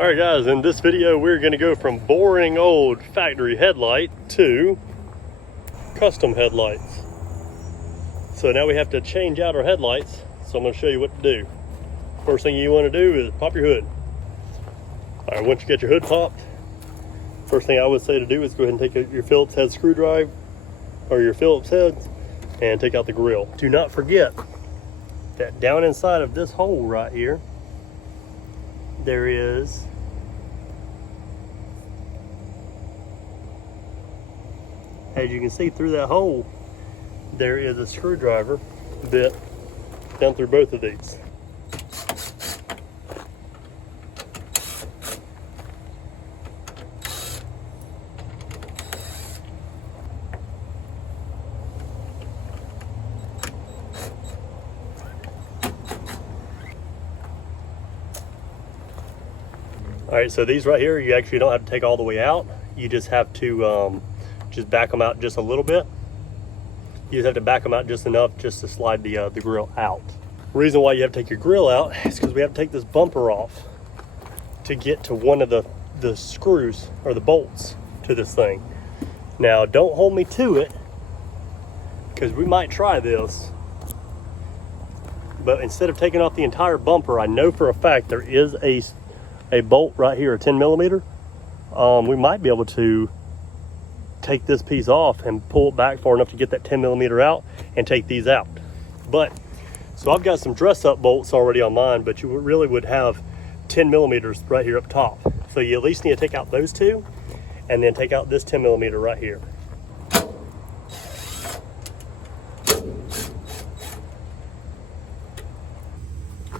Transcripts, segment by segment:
Alright guys, in this video we're going to go from boring old factory headlight to custom headlights. So now we have to change out our headlights, so I'm going to show you what to do. First thing you want to do is pop your hood. Alright, once you get your hood popped, first thing I would say to do is go ahead and take your Phillips head screwdriver, or your Phillips heads, and take out the grill. Do not forget that down inside of this hole right here, there is as you can see through that hole, there is a screwdriver bit down through both of these. All right, so these right here, you actually don't have to take all the way out. You just have to just back them out just a little bit. You just have to back them out just enough just to slide the grill out. The reason why you have to take your grill out is because we have to take this bumper off to get to one of the screws or the bolts to this thing. Now, don't hold me to it because we might try this. But instead of taking off the entire bumper, I know for a fact there is a bolt right here, a 10 millimeter. We might be able to take this piece off and pull it back far enough to get that 10 millimeter out and take these out. But so I've got some dress up bolts already on mine, but you really would have 10 millimeters right here up top. So you at least need to take out those two and then take out this 10 millimeter right here.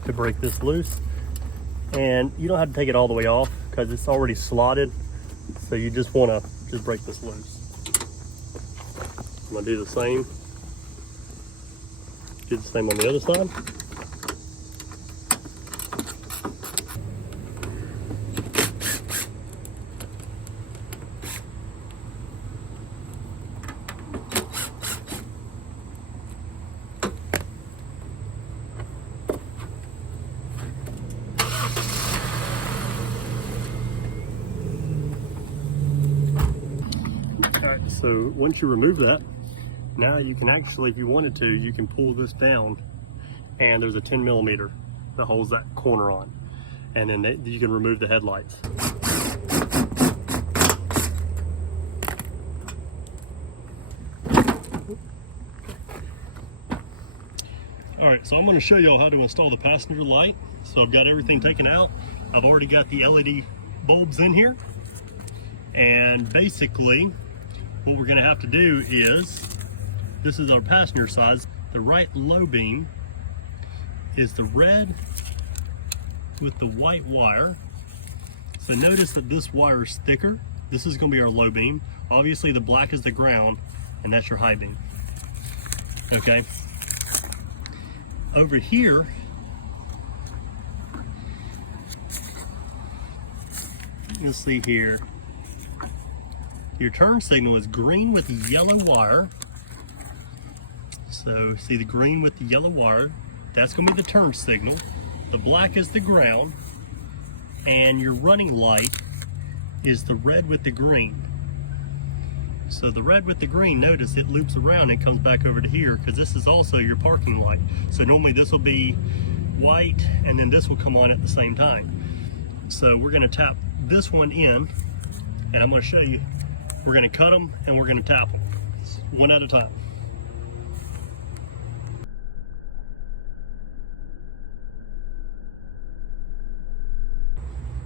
To break this loose. And you don't have to take it all the way off because it's already slotted. So you just want to just break this loose. I'm going to do the same. Do the same on the other side. Alright, so once you remove that, now you can actually, if you wanted to, you can pull this down and there's a 10 millimeter that holds that corner on. And then you can remove the headlights. Alright, so I'm going to show y'all how to install the passenger light. So I've got everything taken out. I've already got the LED bulbs in here. And basically, what we're going to have to do is, this is our passenger side. The right low beam is the red with the white wire. So notice that this wire is thicker. This is going to be our low beam. Obviously the black is the ground, and that's your high beam. Okay. Over here, you'll see here, your turn signal is green with the yellow wire. So see the green with the yellow wire, that's going to be the turn signal. The black is the ground, and your running light is the red with the green. So the red with the green, notice it loops around and comes back over to here because this is also your parking light. So normally this will be white and then this will come on at the same time. So we're going to tap this one in, and I'm going to show you. We're going to cut them and we're going to tap them one at a time.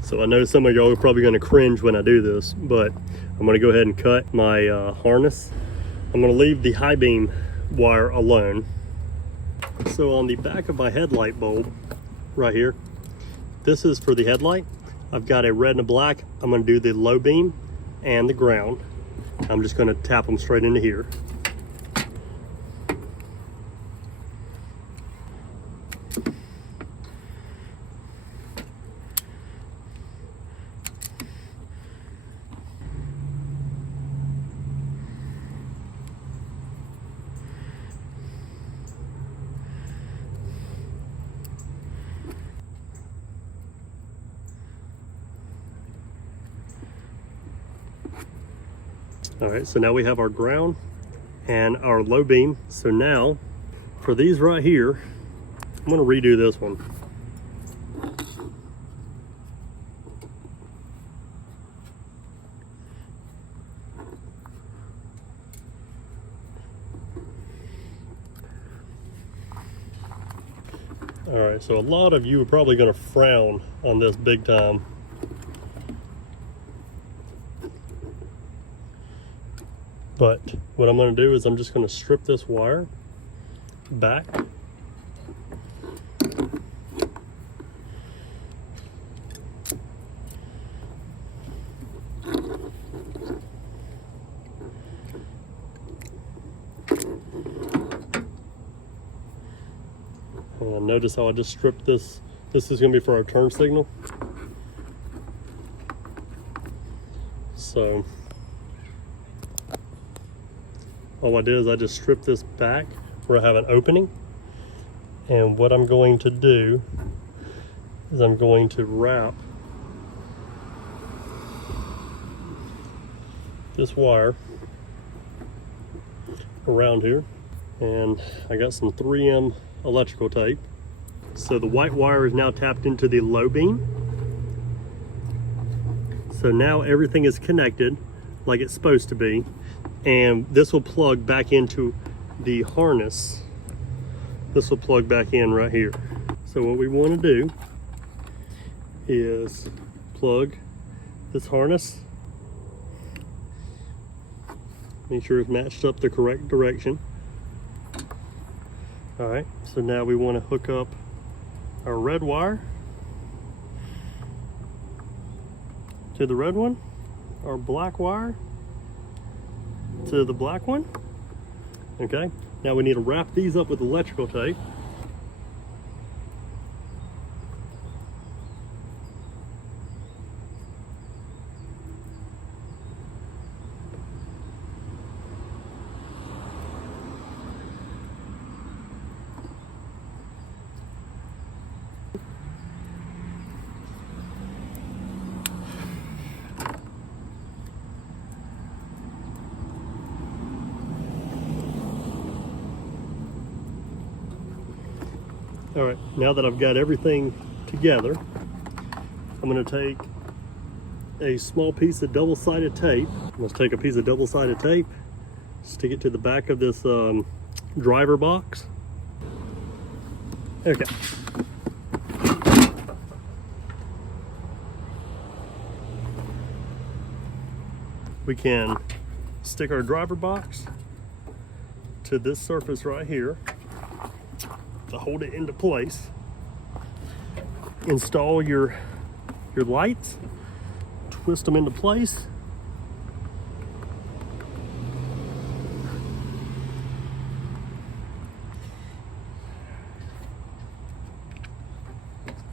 So I know some of y'all are probably going to cringe when I do this, but I'm going to go ahead and cut my harness. I'm going to leave the high beam wire alone. So on the back of my headlight bulb right here, this is for the headlight. I've got a red and a black. I'm going to do the low beam and the ground. I'm just going to tap them straight into here. All right, so now we have our ground and our low beam. So now for these right here, I'm gonna redo this one. All right, so a lot of you are probably gonna frown on this big time. But what I'm going to do is I'm just going to strip this wire back. And notice how I just stripped this. This is going to be for our turn signal. So all I did is I just stripped this back where I have an opening. And what I'm going to do is I'm going to wrap this wire around here. And I got some 3M electrical tape. So the white wire is now tapped into the low beam. So now everything is connected like it's supposed to be. And this will plug back into the harness. This will plug back in right here. So what we want to do is plug this harness. Make sure it's matched up the correct direction. All right, so now we want to hook up our red wire to the red one, our black wire to the black one. Okay, now we need to wrap these up with electrical tape. All right, now that I've got everything together, I'm going to take a small piece of double-sided tape. Let's take a piece of double-sided tape, stick it to the back of this driver box. Okay. We can stick our driver box to this surface right here to hold it into place. Install your lights, twist them into place.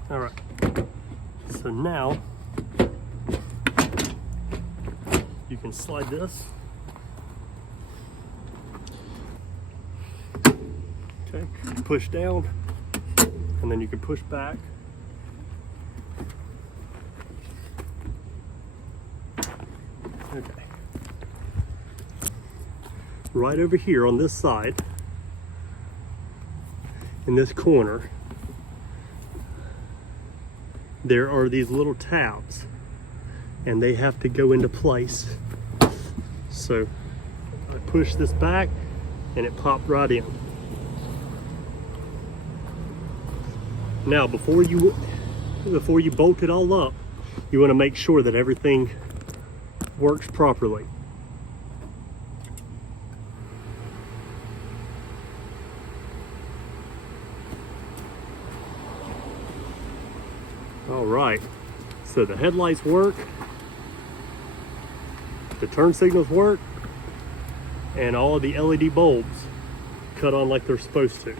All right, so now you can slide this. Okay, push down, and then you can push back. Okay. Right over here on this side, in this corner, there are these little tabs, and they have to go into place. So I push this back, and it popped right in. Now, before you bolt it all up, you want to make sure that everything works properly. All right, so the headlights work, the turn signals work, and all of the LED bulbs cut on like they're supposed to.